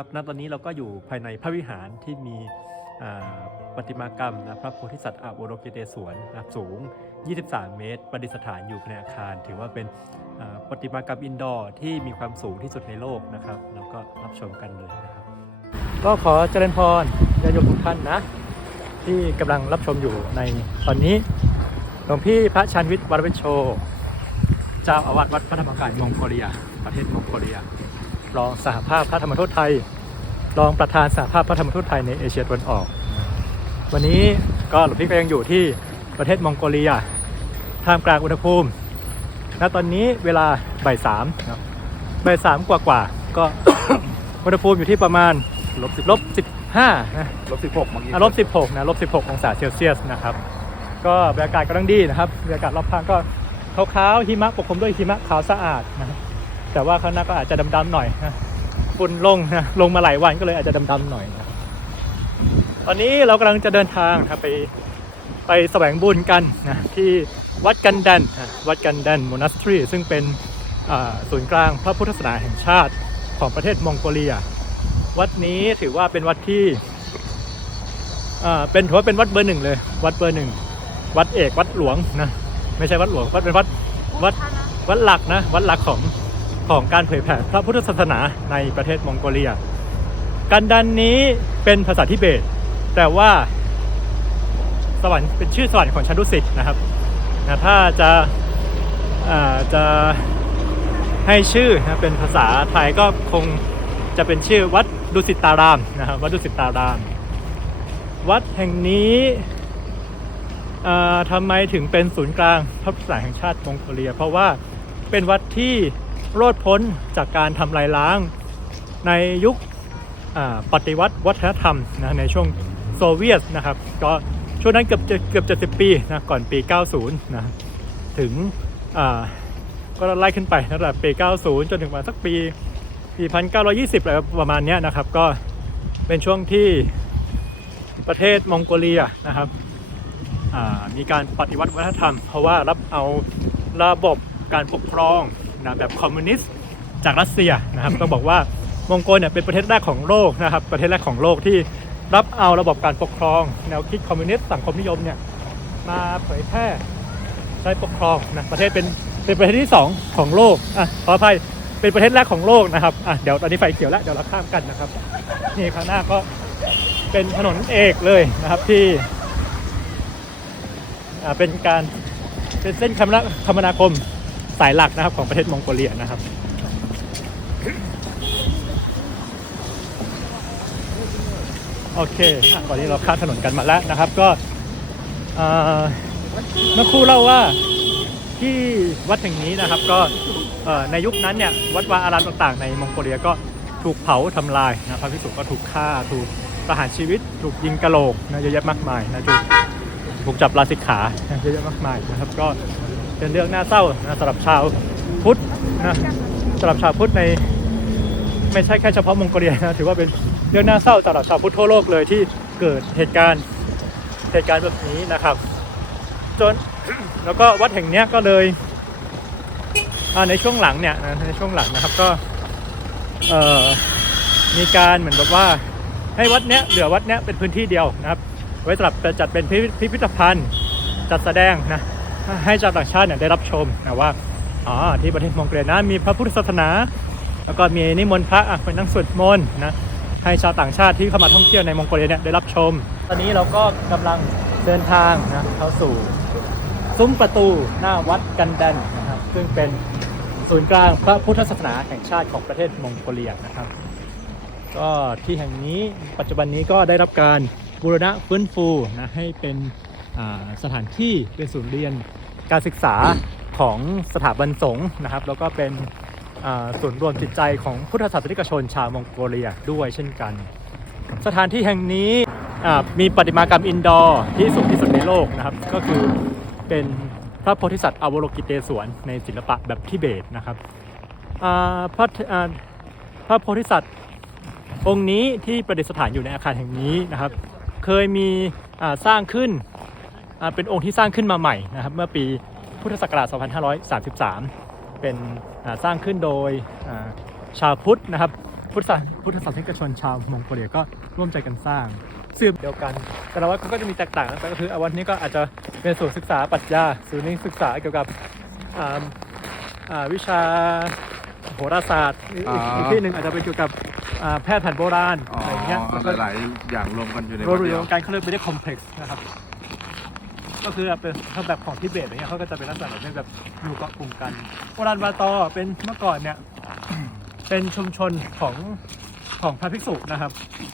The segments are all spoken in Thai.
ครับณตอนนี้เราก็อยู่ภายในพระวิหารที่มีประติมากรรมนะพระโพธิสัตว์อาโวโลกิเตศวรนะสูง 23 เมตร ประดิษฐานอยู่ในอาคาร ถือว่าเป็นประติมากรรมอินดอร์ที่มีความสูงที่สุดในโลกนะครับ แล้วก็รับชมกันเลยนะครับ ก็ขอเจริญพรญาติโยมทุกท่านนะ ที่กำลังรับชมอยู่ในตอนนี้หลวงพี่พระชันวิทย์วรวิชโช เจ้าอาวาสวัดพระธรรมกายมองโกเลีย ประเทศมองโกเลีย รองสหภาพพระธรรมทูตไทย รองประธานสหภาพพระธรรมทูตไทยในเอเชียตะวันออก วันนี้ก็หลวงพี่ก็ยังอยู่ที่ประเทศมองโกเลีย ท่ามกลางอุณหภูมิ ณ ตอนนี้เวลาบ่ายสามครับบ่ายสามกว่ากว่าๆก็อุณหภูมิอยู่ที่ประมาณลบสิบลบสิบห้านะลบสิบหกเมื่อกี้อะลบสิบหกนะลบสิบหกองศาเซลเซียสนะครับ ก็บรรยากาศกำลังดีนะครับบรรยากาศรอบข้างก็ขาวๆหิมะปกคลุมด้วยหิมะขาวสะอาดนะครับ แต่ว่าข้างหน้าก็อาจจะดำๆหน่อยนะฝุ่นลงนะลงมาหลายวันก็เลยอาจจะดำๆหน่อยนะตอนนี้เรากำลังจะเดินทางนะครับไปไปแสวงบุญกันนะที่วัดกันดันวัดกันดันม o นัสทรีซึ่งเป็นศูนย์กลางพระพุทธศาสนาแห่งชาติของประเทศมองโกเลีย วัดนี้ถือว่าเป็นวัดที่เป็นถือว่าเป็นวัดเบอร์หนึ่งเลย วัดเบอร์หนึ่งวัดเอกวัดหลวงนะไม่ใช่วัดหลวงวัดเป็นวัดวัดวัดหลักนะวัดหลักของ ของการเผยแผ่พระพุทธศาสนาในประเทศมองโกเลีย กันดันนี้เป็นภาษาทิเบต แต่ว่าสวรรค์เป็นชื่อสวรรค์ของชันดุสิตนะครับนะถ้าจะาจะให้ชื่อนะเป็นภาษาไทยก็คงจะเป็นชื่อวัดดุสิตารามนะครับวัดดุสิตาราม วัดแห่งนี้ทำไมถึงเป็นศูนย์กลางพระพุทธศาสนาแห่งชาติมองโกเลีย เพราะว่าเป็นวัดที่ รอดพ้นจากการทำลายล้าง ในยุคปฏิวัติวัฒนธรรมนะในช่วงโซเวียตนะครับ ก็ช่วงนั้นเกือบจะเกือบจะสิบปีนะก่อนปี 90 นะถึงก็ไล่ขึ้นไปตั้งแต่ปี 90 จนถึงประมาณสักปีปี 1920อะไรประมาณเนี้ยนะครับ ก็เป็นช่วงที่ประเทศมองโกเลียนะครับมีการปฏิวัติวัฒนธรรม เพราะว่ารับเอาระบบการปกครอง นะแบบคอมมิวนิสต์จากรัสเซียนะครับ ก็บอกว่ามองโกเนี่ยเป็นประเทศแรกของโลกนะครับ ประเทศแรกของโลกที่รับเอาระบบการปกครอง แนวคิดคอมมิวนิสต์สังคมนิยมเนี่ยมาเผยแพร่ใช้ปกครองนะประเทศเป็นเป็นประเทศที่สองของโลกอะขออภัยเป็นประเทศแรกของโลกนะครับอะเดี๋ยวตอนนี้ไฟเขียวแล้วเดี๋ยวเราข้ามกันนะครับนี่ข้างหน้าก็เป็นถนนเอกเลยนะครับที่อ่าเป็นการเป็นเส้นคมนาคมนาคม สายหลักนะครับของประเทศมองโกเลียนะครับ โอเคอะตอนนี้เราข้ามถนนกันมาแล้วนะครับ ก็เมื่อครู่เล่าว่าที่วัดแห่งนี้นะครับก็ในยุคนั้นเนี่ยวัดวาอารามต่างๆ ในมองโกเลียก็ถูกเผาทำลายนะพระภิกษุก็ถูกฆ่าถูกประหารชีวิต ถูกยิงกะโหลกนะเยอะแยะมากมายนะถูกถูกจับลาสิกขาเยอะแยะมากมายนะครับก็ เป็นเรื่องน่าเศร้านะสำหรับชาวพุทธนะสำหรับชาวพุทธในไม่ใช่แค่เฉพาะมองโกเลียนะถือว่าเป็นเรื่องน่าเศร้าสำหรับชาวพุทธทั่วโลกเลยที่เกิดเหตุการณ์เหตุการณ์แบบนี้นะครับ จนแล้วก็วัดแห่งนี้ก็เลยในช่วงหลังเนี่ยนะในช่วงหลังนะครับก็มีการเหมือนแบบว่าให้วัดเนี้ยเหลือวัดเนี้ยเป็นพื้นที่เดียวนะครับ ไว้สำหรับจัดเป็นพิพิธภัณฑ์จัดแสดงนะ ให้ชาวต่างชาติเนี่ยได้รับชมนะว่าอ๋อที่ประเทศมองโกเลียนะมีพระพุทธศาสนา แล้วก็มีนิมนต์พระอะเป็นนั่งสวดมนต์นะให้ชาวต่างชาติที่เข้ามาท่องเที่ยวในมองโกเลียเนี่ยได้รับชม ตอนนี้เราก็กำลังเดินทางนะเข้าสู่ซุ้มประตูหน้าวัดกันดันนะครับซึ่งเป็นศูนย์กลางพระพุทธศาสนาแห่งชาติของประเทศมองโกเลียนะครับ ก็ที่แห่งนี้ปัจจุบันนี้ก็ได้รับการบูรณะฟื้นฟูนะให้เป็น สถานที่เป็นศูนย์เรียนการศึกษาของสถาบันสงฆ์นะครับ แล้วก็เป็นอ่าศูนย์รวมจิตใจของพุทธศาสนิกชนชาวมองโกเลียด้วยเช่นกัน สถานที่แห่งนี้มีประติมากรรมอินดอร์ที่สูงที่สุดในโลกนะครับ ก็คือเป็นพระโพธิสัตว์อวโลกิเตศวรในศิลปะแบบทิเบตนะครับพระพระโพธิสัตว์องค์นี้ที่ประดิษฐานอยู่ในอาคารแห่งนี้นะครับ เคยมีสร้างขึ้น เป็นองค์ที่สร้างขึ้นมาใหม่นะครับเมื่อปีพุทธศักราช 2533 เป็นอ่าสร้างขึ้นโดยอ่าชาวพุทธนะครับพุทธศาสพุทธศาสนิกชนชาวมองโกเลียก็ร่วมใจกันสร้างสืบเดียวกัน แต่ละวัดเขาก็จะมีแตกต่างกันไปก็คือวัดนี้ก็อาจจะเป็นศูนย์ศึกษาปรัชญาศูนย์นี้ศึกษาเกี่ยวกับอ่าอ่าวิชาโหราศาสตร์อีกอ๋ออีอีกที่หนึ่งอาจจะเป็นเกี่ยวกับอ่าแพทย์แผนโบราณอ๋ออะไรอย่างเงี้ยแล้วก็หลายๆอย่างรวมกันอยู่ในรวมวัดอเดียู่ยวในการเขาเรียกเป็นคอมเพล็กซ์นะครับ ก็คือเป็นแบบของทิเบตอะไรเงี้ยเขาก็จะเป็นลักษณะแบบนี้แบบอยู่เกาะกลุ่มกันโบราณวาตอเป็นเมื่อก่อนเนี่ยเป็นชุมชนของของพระภิกษุนะครับ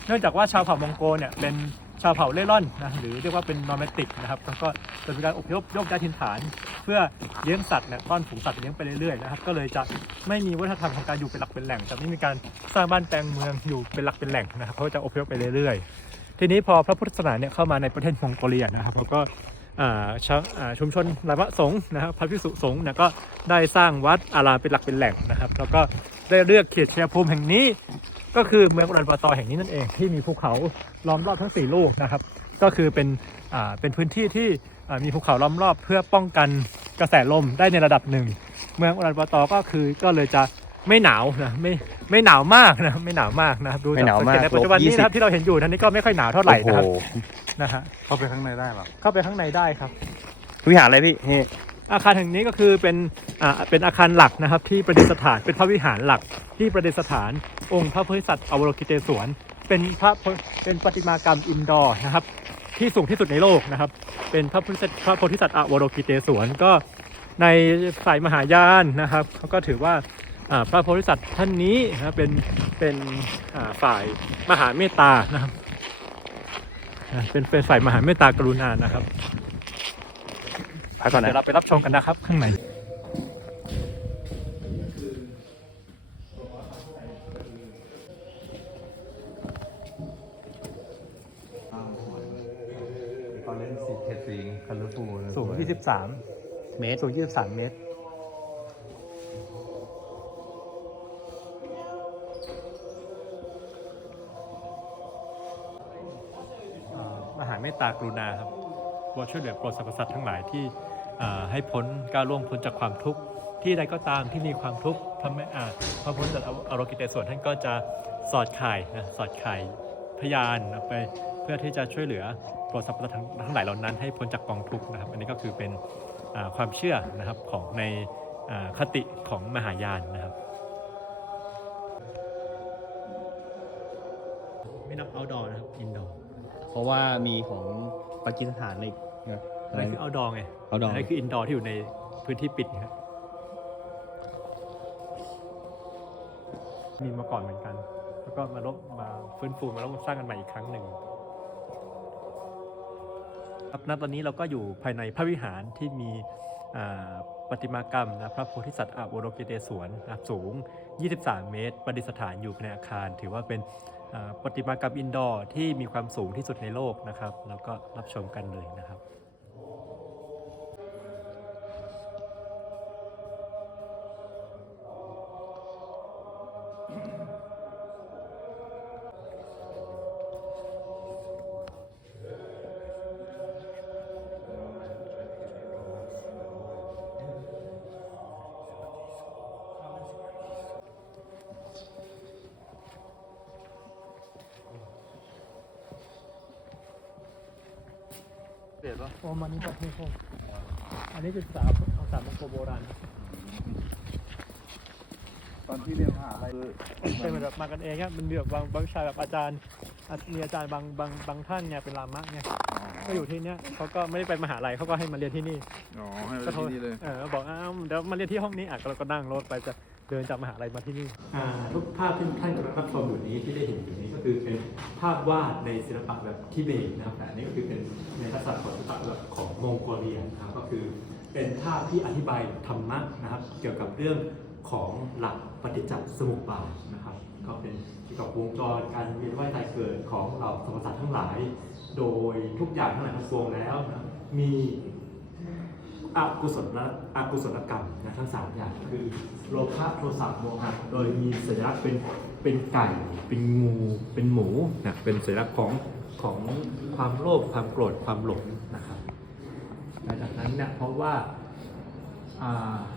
เนื่องจากว่าชาวเผ่ามองโกเนี่ยเป็นชาวเผ่าเล่ร่อนนะหรือเรียกว่าเป็นนอร์เมติกนะครับแล้วก็จะมีการอพยพยกย้ายถิ่นฐาน เพื่อเลี้ยงสัตว์เนี่ยต้อนฝูงสัตว์เลี้ยงไปเรื่อยๆนะครับก็เลยจะไม่มีวัฒนธรรมของการอยู่เป็นหลักเป็นแหล่ง จะไม่มีการสร้างบ้านแปลงเมืองอยู่เป็นหลักเป็นแหล่งนะครับเขาจะอพยพไปเรื่อยๆ ทีนี้พอพระพุทธศาสนาเนี่ยเข้ามาในประเทศมองโกเลียนะครับแล้วก็ ช,ชุมชนหลายพระสงฆ์นะครับพระภิกษุสงฆ์นี่ยก็ได้สร้างวัดอารามเป็นหลักเป็นแหล่งนะครับ แล้วก็ได้เลือกเขตชัยภูมิแห่งนี้ ก็คือเมืองอุรันบาตอแห่งนี้นั่นเองที่มีภูเขาล้อมรอบทั้ง 4 ลูกนะครับ ก็คือเป็นเป็นพื้นที่ที่มีภูเขาล้อมรอบเพื่อป้องกันกระแสลมได้ในระดับหนึ่ง เมืองอุรันบาตอก็คือก็เลยจะ ไม่หนาวนะไม่ไม่หนาวมากนะไม่หนาวมากนะครับดูไม่หนาวสังมากเกตในปัจจุบันนี้นะครับที่เราเห็นอยู่นั้นนี่ก็ไม่ค่อยหนาวเท่าไหร่โอ้นะครับโหนะฮะเข้าไปข้างในได้หรอเข้าไปข้างในได้ครับ วิหารอะไรพี่นี่อาคารแห่งนี้ก็คือเป็นอ่าเป็นอาคารหลักนะครับ ที่ประดิษฐานเป็นพระวิหารหลักที่ประดิษฐาน องค์พระโพธิสัตว์อวโลกิเตศวรเป็นพระโพเป็นประติมากรรมอินดอร์นะครับ ที่สูงที่สุดในโลกนะครับ เป็นพระโพธิสัตว์พระโพธิสัตว์อวโลกิเตศวรก็ในฝ่ายมหายานนะครับเขาก็ถือว่าอ่า พระโพธิสัตว์ท่านนี้นะครับเป็นเป็นอ่าฝ่ายมหาเมตตานะครับอ่าเป็นเป็นฝ่ายมหาเมตตากรุณานะครับพักก่อนเดี๋ยวนะเราไปรับชมกันนะครับ ข้างในตอนเล่นสีเทสซิงคัลเลอร์ฟูลสูง23 เมตร สูง23 เมตร มหาเมตตากรุณาครับว่าช่วยเหลือโปรดสรรพสัตว์ทั้งหลายที่ให้พ้นก้าวล่วงพ้นจากความทุกข์ที่ใดก็ตามที่มีความทุกข์พระแม่อาพระพุทธเจ้าอารกิเตศวรท่านก็จะสอดข่นะสอดข่พยานไปเพื่อที่จะช่วยเหลือโปรดสรรพสัตว์ทั้งทั้งหลายเหล่านั้นให้พ้นจากกองทุกข์นะครับ อันนี้ก็คือเป็นความเชื่อนะครับของในคติของมหายานนะครับไม่นับ outdoor นะครับ indoor เพราะว่ามีของปากีสถานอีกนะอันนั้นคือ outdoor ไงเอาดองอันนั้นคือ indoor ที่อยู่ในพื้นที่ปิดนะครับมีมาก่อนเหมือนกัน แล้วก็มาลบมาฟื้นฟูมาลบสร้างกันใหม่อีกครั้งหนึ่งครับณตอนนี้เราก็อยู่ภายในพระวิหารที่มีอ่าประติมากรรมนะพระโพธิสัตว์อโวโรเกเตศวรนะครับสูง 23 เมตร ประดิษฐานอยู่ในอาคาร ถือว่าเป็นอ่า ประติมากรรมอินดอร์ที่มีความสูงที่สุดในโลกนะครับ แล้วก็รับชมกันเลยนะครับ เด็ดปะโอ้มันนี่แบบนี้ผมอันนี้เป็นภาษาภาษามองโกโบราณตอนที่เรียนมหาลัยคือเป็นเหมือนแบบมากันเองอะมันมีแบบบางบางวิชาแบบอาจารย์อะมีอาจารย์บางบางบางท่านเนี่ยเป็นลามะเนี่ยก็อยู่ที่เนี้ยเขาก็ไม่ได้ไปมหาลัยเขาก็ให้มาเรียนที่นี่อ๋อให้ไปก็โทรที่นี่เลยเออบอกอ้าวเดี๋ยวมาเรียนที่ห้องนี้อะก็เราก็นั่งรถไปจะ เดินจากมหาลัยมาที่นี่อ่าทุกภาพที่ท่านกำลังรับชมอยู่นี้ที่ได้เห็นอยู่นี้ก็คือเป็นภาพวาดในศิลปะแบบทิเบตนะครับแต่อันนี้ก็คือเป็นในลักษณะของศิลปะแบบของมองโกเลียนะครับก็คือเป็นภาพที่อธิบายธรรมะนะครับ เกี่ยวกับเรื่องของหลักปฏิจจสมุปบาทนะครับ ก็เป็นเกี่ยวกับวงจรการเวียนว่ายตายเกิดของเหล่าสรรพสัตว์ทั้งหลาย โดยทุกอย่างทั้งหลายทั้งปวงแล้วนะมี อกุศลละอกุศลกรรมนะทั้งสามอย่างคือโลภะโทสะโมหะโดยมีสัญลักษณ์เป็นเป็นไก่ เป็นงูเป็นหมูนะเป็นสัญลักษณ์ของของความโลภความโกรธความหลงนะครับหลังจากนั้นเนี่ยเพราะว่า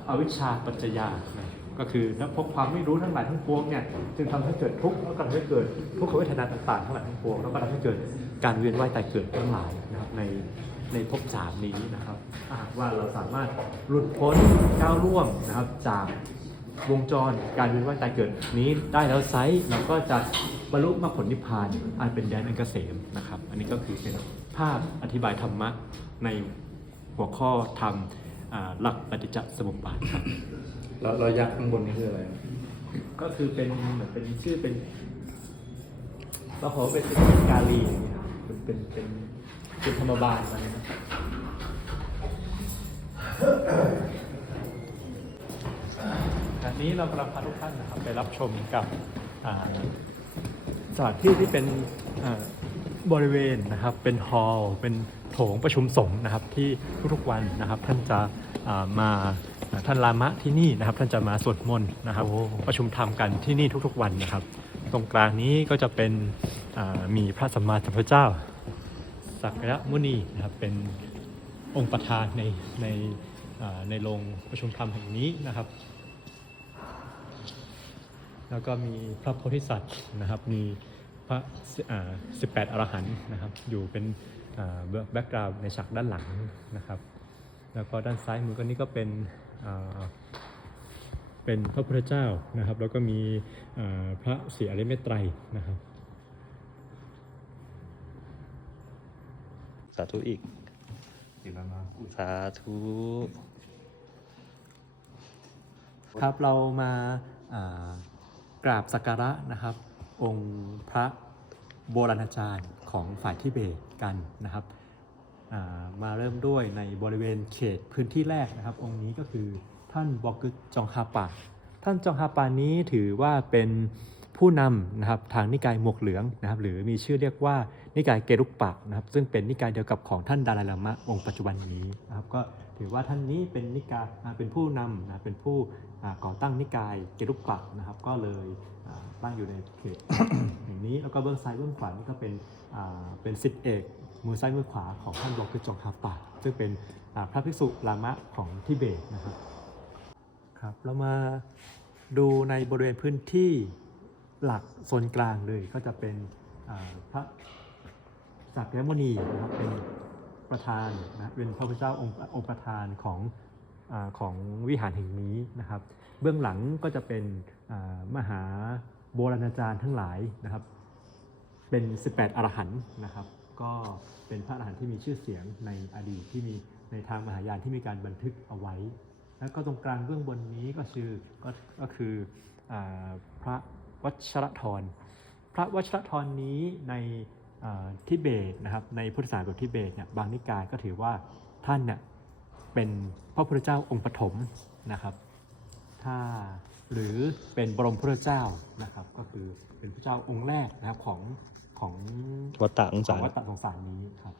อาวิชชาปัจจยานะก็คือนักพบความไม่รู้ทั้งหลายทั้งปวงเนี่ยจึงทำให้เกิดทุกข์แล้วก็ทำให้เกิดทุกขเวทนาต่างๆทั้งหลายทั้งปวงแล้วก็ทำให้เกิดการเวียนว่ายตายเกิดทั้งหลายนะครับใน ในภพสามนี้นะครับถ้าหากว่าเราสามารถหลุดพ้นก้าวล่วงนะครับจากวงจรการเวียนว่ายตายเกิดนี้ได้แล้วไซส์เราก็จะบรรลุมรรคผลนิพพานอันเป็นแดนอันเกษมนะครับ อันนี้ก็คือเป็นภาพอธิบายธรรมะในหัวข้อธรรมอ่าหลักปฏิจจสมุปบาทครับเราเรายักษ์ข้างบนนี่คืออะไร ก็คือเป็นเหมือนเป็นชื่อเป็นเราขอเป็นเป็นกาลีอย่างเงี้ยครับเป็นเป็นเป็น เป็นธรรมบาลอะไรนะครับอันนี้เรากำลังพาทุกท่านนะครับไปรับชมกับอ่าสถานที่ที่เป็นอ่าบริเวณนะครับเป็นฮอลล์เป็นโถงประชุมสงฆ์นะครับที่ทุกๆวันนะครับท่านจะอ่ามาท่านลามะที่นี่นะครับ ท่านจะมาสวดมนต์นะครับ ประชุมธรรมกันที่นี่ทุกๆวันนะครับ ตรงกลางนี้ก็จะเป็นอ่ามีพระสัมมาสัมพุทธเจ้า สักยะมุนีนะครับเป็นองค์ประธานในในในโรงประชุมธรรมแห่งนี้นะครับ แล้วก็มีพระโพธิสัตว์นะครับมีพระสิบแปดอรหันต์นะครับอยู่เป็นแบ็กกราวด์ในฉากด้านหลังนะครับ แล้วก็ด้านซ้ายมือก็นี่ก็เป็นอ่าเป็นพระพุทธเจ้านะครับ แล้วก็มีอ่าพระศรีอริยเมตไตรนะครับาธุอีกอีกแล้วนะสาธุ ครับเรามาอ่ากราบสักการะนะครับ องค์พระโบราณอาจารย์ของฝ่ายทิเบตกันนะครับอ่ามาเริ่มด้วยในบริเวณเขตพื้นที่แรกนะครับ องค์นี้ก็คือท่านบอกึกจองฮาปาท่านจองฮาปานี้ถือว่าเป็น ผู้นำนะครับทางนิกายหมวกเหลืองนะครับหรือมีชื่อเรียกว่านิกายเกรุกปะนะครับซึ่งเป็นนิกายเดียวกับของท่านดาลาลามะองค์ปัจจุบันนี้นะครับก็ถือว่าท่านนี้เป็นนิกายเป็นผู้นำนะเป็นผู้ก่อตั้งนิกายเกรุกปะนะครับก็เลยตั้งอยู่ในเขตแห่งนี้แล้วก็เบื้องซ้ายเบื้องขวานี่ก็เป็นเป็นสิทธิเอกมือซ้ายมือขวาของท่านบอกคือจงฮาปาซึ่งเป็นพระภิกษุลามะของทิเบตนะครับครับเรามาดูในบริเวณพื้นที่ หลักโซนกลางเลยก็จะเป็นพระสักยมุนีนะครับเป็นประธานนะเป็นพระพุทธเจ้าองค์ประธานของอของวิหารแห่งนี้นะครับ เบื้องหลังก็จะเป็นมหาโบราณอาจารย์ทั้งหลายนะครับ เป็น 18 อรหันต์นะครับ ก็เป็นพระอรหันต์ที่มีชื่อเสียงในอดีตที่มีในทางมหายานที่มีการบันทึกเอาไว้ แล้วก็ตรงกลางเบื้องบนนี้ก็คือก็ก็คืออพระ วัชรธร พระวัชรธรนี้ในอ่าทิเบตนะครับในพุทธศาสนาแบบทิเบตเนี่ยบางนิกายก็ถือว่าท่านเนี่ยเป็นพระพุทธเจ้าองค์ปฐมนะครับ ถ้าหรือเป็นบรมพุทธเจ้านะครับ ก็คือเป็นพระเจ้าองค์แรกนะครับของของวัตตะองขอศางรวัฏฏะสงสารนี้ครับ